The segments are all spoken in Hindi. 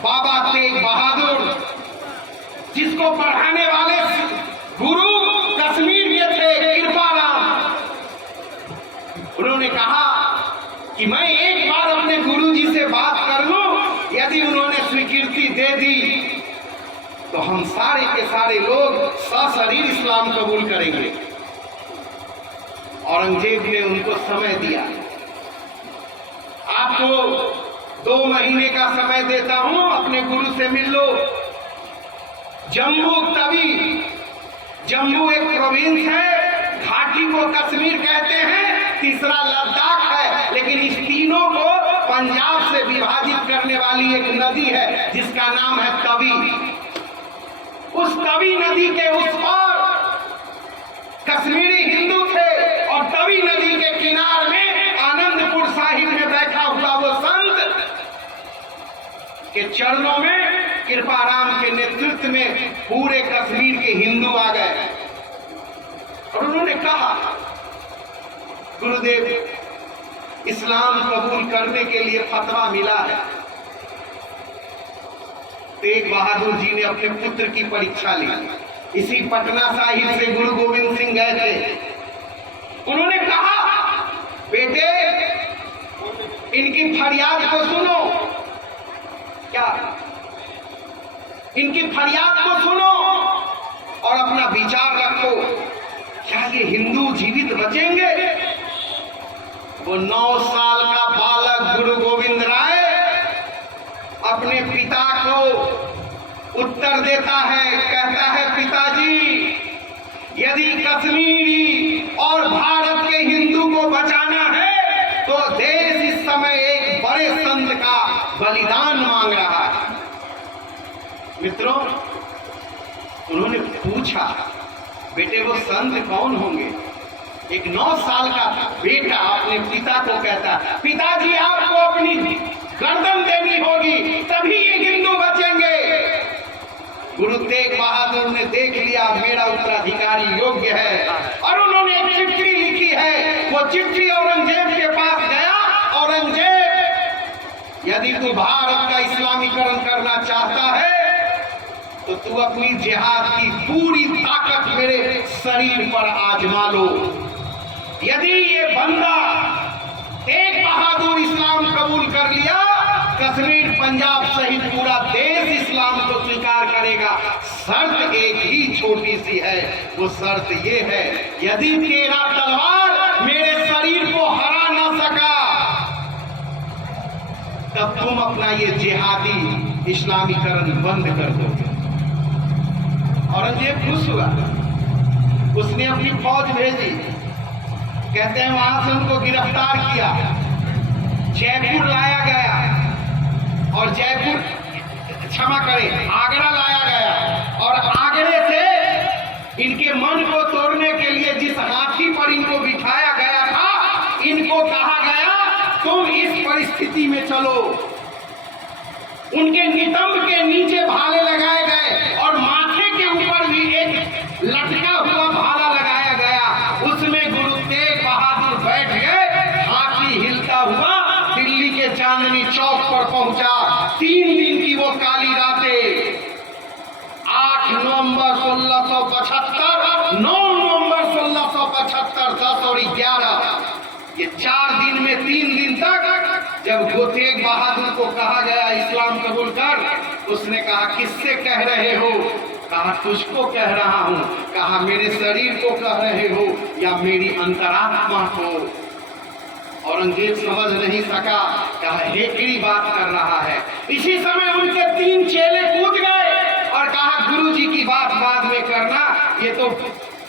बाबा तेग बहादुर, जिसको पढ़ाने वाले गुरु कश्मीर के थे कृपाराम, उन्होंने कहा कि मैं एक बार अपने गुरुजी से बात कर लूं, यदि उन्होंने स्वीकृति दे दी तो हम सारे के सारे लोग सशरीर इस्लाम कबूल करेंगे। औरंगजेब ने उनको समय दिया, आपको 2 महीने का समय देता हूं, अपने गुरु से मिल लो। जम्मू तवी, जम्मू एक प्रोविंस है, घाटी को कश्मीर कहते हैं, तीसरा लद्दाख है, लेकिन इस तीनों को पंजाब से विभाजित करने वाली एक नदी है जिसका नाम है तवी। उस तवी नदी के उस पार कश्मीरी हिंदू थे और तवी नदी के किनार में आनंदपुर साहिब में बैठा हुआ वो संत के चरणों में कृपाराम के नेतृत्व में पूरे कश्मीर के हिंदू आ गए और उन्होंने कहा, गुरुदेव, इस्लाम कबूल करने के लिए फतवा मिला है। तेग बहादुर जी ने अपने पुत्र की परीक्षा ली, इसी पटना साहिब से गुरु गोविंद सिंह गए थे। उन्होंने कहा, बेटे, इनकी फरियाद को सुनो, क्या इनकी फरियाद को सुनो और अपना विचार रखो, क्या ये हिंदू जीवित बचेंगे? वो 9 साल का बालक गुरु गोविंद राय अपने पिता को उत्तर देता है, कहता है, पिताजी, यदि कश्मीरी और भारत के हिंदू को बचाना है तो देश इस समय एक बड़े संत का बलिदान मांग रहा है। मित्रों, उन्होंने पूछा, बेटे वो संत कौन होंगे? एक 9 साल का बेटा अपने पिता को कहता है, पिताजी आपको अपनी गर्दन देनी होगी तभी ये हिंदू बचेंगे। गुरु तेग बहादुर ने देख लिया मेरा उत्तराधिकारी योग्य है और उन्होंने एक चिट्ठी लिखी है। वो चिट्ठी औरंगजेब के पास गया, औरंगजेब, यदि तू भारत का इस्लामीकरण करना चाहता है तो तू अपनी जिहाद की पूरी ताकत मेरे शरीर पर आजमा लो। यदि ये बंदा तेग बहादुर इस्लाम कबूल कर लिया, कश्मीर, पंजाब सहित पूरा देश इस्लाम को स्वीकार करेगा। शर्त एक ही छोटी सी है, वो शर्त ये है, यदि तेरा तलवार मेरे शरीर को हरा ना सका तब तुम अपना ये जिहादी इस्लामीकरण बंद कर दोगे। औरंगजेब खुश हुआ, उसने अपनी फौज भेजी, कहते हैं वहां से उनको गिरफ्तार किया, जयपुर लाया गया और जयपुर, क्षमा करें, आगरा लाया गया और आगरे से इनके मन को तोड़ने के लिए जिस हाथी पर इनको बिठाया गया था, इनको कहा गया तुम इस परिस्थिति में चलो। उनके नितंब के नीचे भाले लगाए गए और माथे के ऊपर भी एक लटका हुआ भाला लगाया गया। उसमें गुरु तेग बहादुर बैठ गए, हाथी हिलता हुआ दिल्ली के चांदनी चौक पर पहुंचा। 3 दिन की वो काली रातें, 8 नवंबर 1675, 9 नवंबर 1675, 10 और 11, ये 4 दिन में 3 दिन तक जब तेग बहादुर को कहा गया इस्लाम कबूल कर, उसने कहा, किससे कह रहे हो? कहा, तुझको कह रहा हूं। कहा, मेरे शरीर को कह रहे हो या मेरी अंतरात्मा को? औरंगजेब समझ नहीं सका, कहा, हेकड़ी बात कर रहा है। इसी समय उनके 3 चेले कूद गए और कहा, गुरुजी की बात बाद में करना, ये तो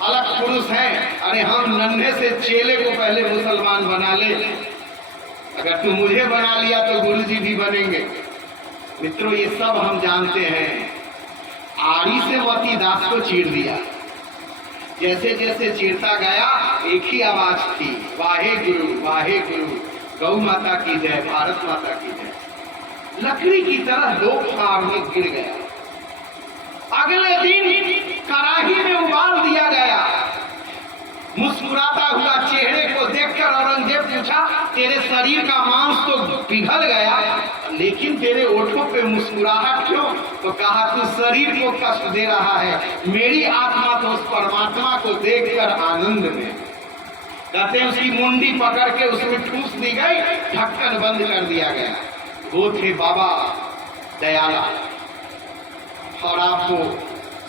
अलग पुरुष हैं, अरे हम नन्हे से चेले को पहले मुसलमान बना ले, अगर तू मुझे बना लिया तो गुरुजी भी बनेंगे। मित्रों, ये सब हम जानते हैं। आड़ी से मोतीदास को चीर दिया, जैसे जैसे चीरता गया एक ही आवाज थी, वाहे गुरु, वाहे गुरु, गौ माता की जय, भारत माता की जय। लकड़ी की तरह लोग सामने गिर गया। अगले दिन कड़ाही में उबाल दिया गया। मुस्कुराता हुआ चेहरे को देखकर औरंगजेब पूछा, तेरे शरीर का मांस तो पिघल गया, लेकिन तेरे ओठों पे मुस्कुराहट क्यों? तो कहा तू शरीर को कष्ट दे रहा है, मेरी आत्मा तो उस परमात्मा को देखकर आनंद में। कहते हैं उसकी मुंडी पकड़ के उसमें ठूस दी गई, ढक्कन बंद कर दिया गया। वो थे बाबा दयाला। और आपको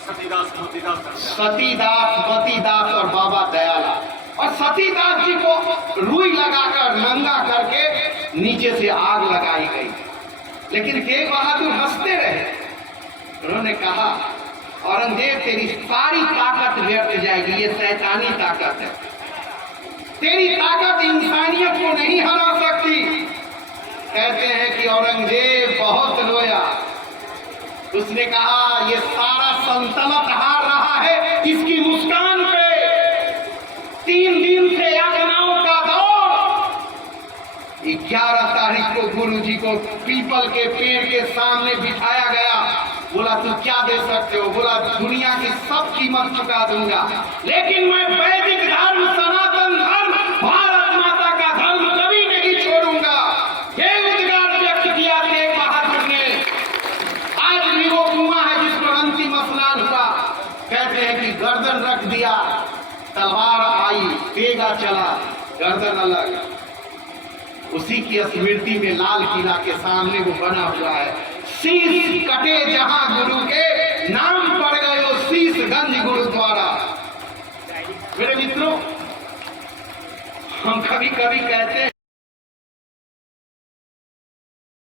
सतीदास बतीदास और बाबा दयाला। और सतीदास जी को रुई लगाकर नंगा करके नीचे से आग लगाई गई, लेकिन तेग बहादुर हंसते रहे। उन्होंने कहा औरंगजेब तेरी सारी ताकत व्यर्थ जाएगी, ये शैतानी ताकत है, तेरी ताकत इंसानियत को नहीं हरा सकती। कहते हैं कि औरंगजेब बहुत रोया। उसने कहा ये सारा सल्तनत हार रहा है इसकी मुस्कान पे। 3 दिन से यातनाओं का दौर। 11 तारीख को गुरुजी को पीपल के पेड़ के सामने बिठाया गया। बोला तू क्या दे सकते हो? बोला दुनिया की सब कीमत चुका दूंगा, लेकिन मैं वैदिक धर्म, सनातन धर्म, भारत माता का धर्म कभी नहीं छोड़ूंगा। ये उद्गार व्यक्त किया तेग बहादुर ने। आज भी वो कुआं है जिस पर अंतिम स्नान हुआ। कहते हैं कि गर्दन रख दिया, तलवार आई, तेगा चला, गर्दन अलग। उसी की स्मृति में लाल किला के सामने वो बना हुआ है। शीश कटे जहां गुरु के, नाम पड़ गए वो शीशगंज गुरुद्वारा। मेरे मित्रों, हम कभी कभी कहते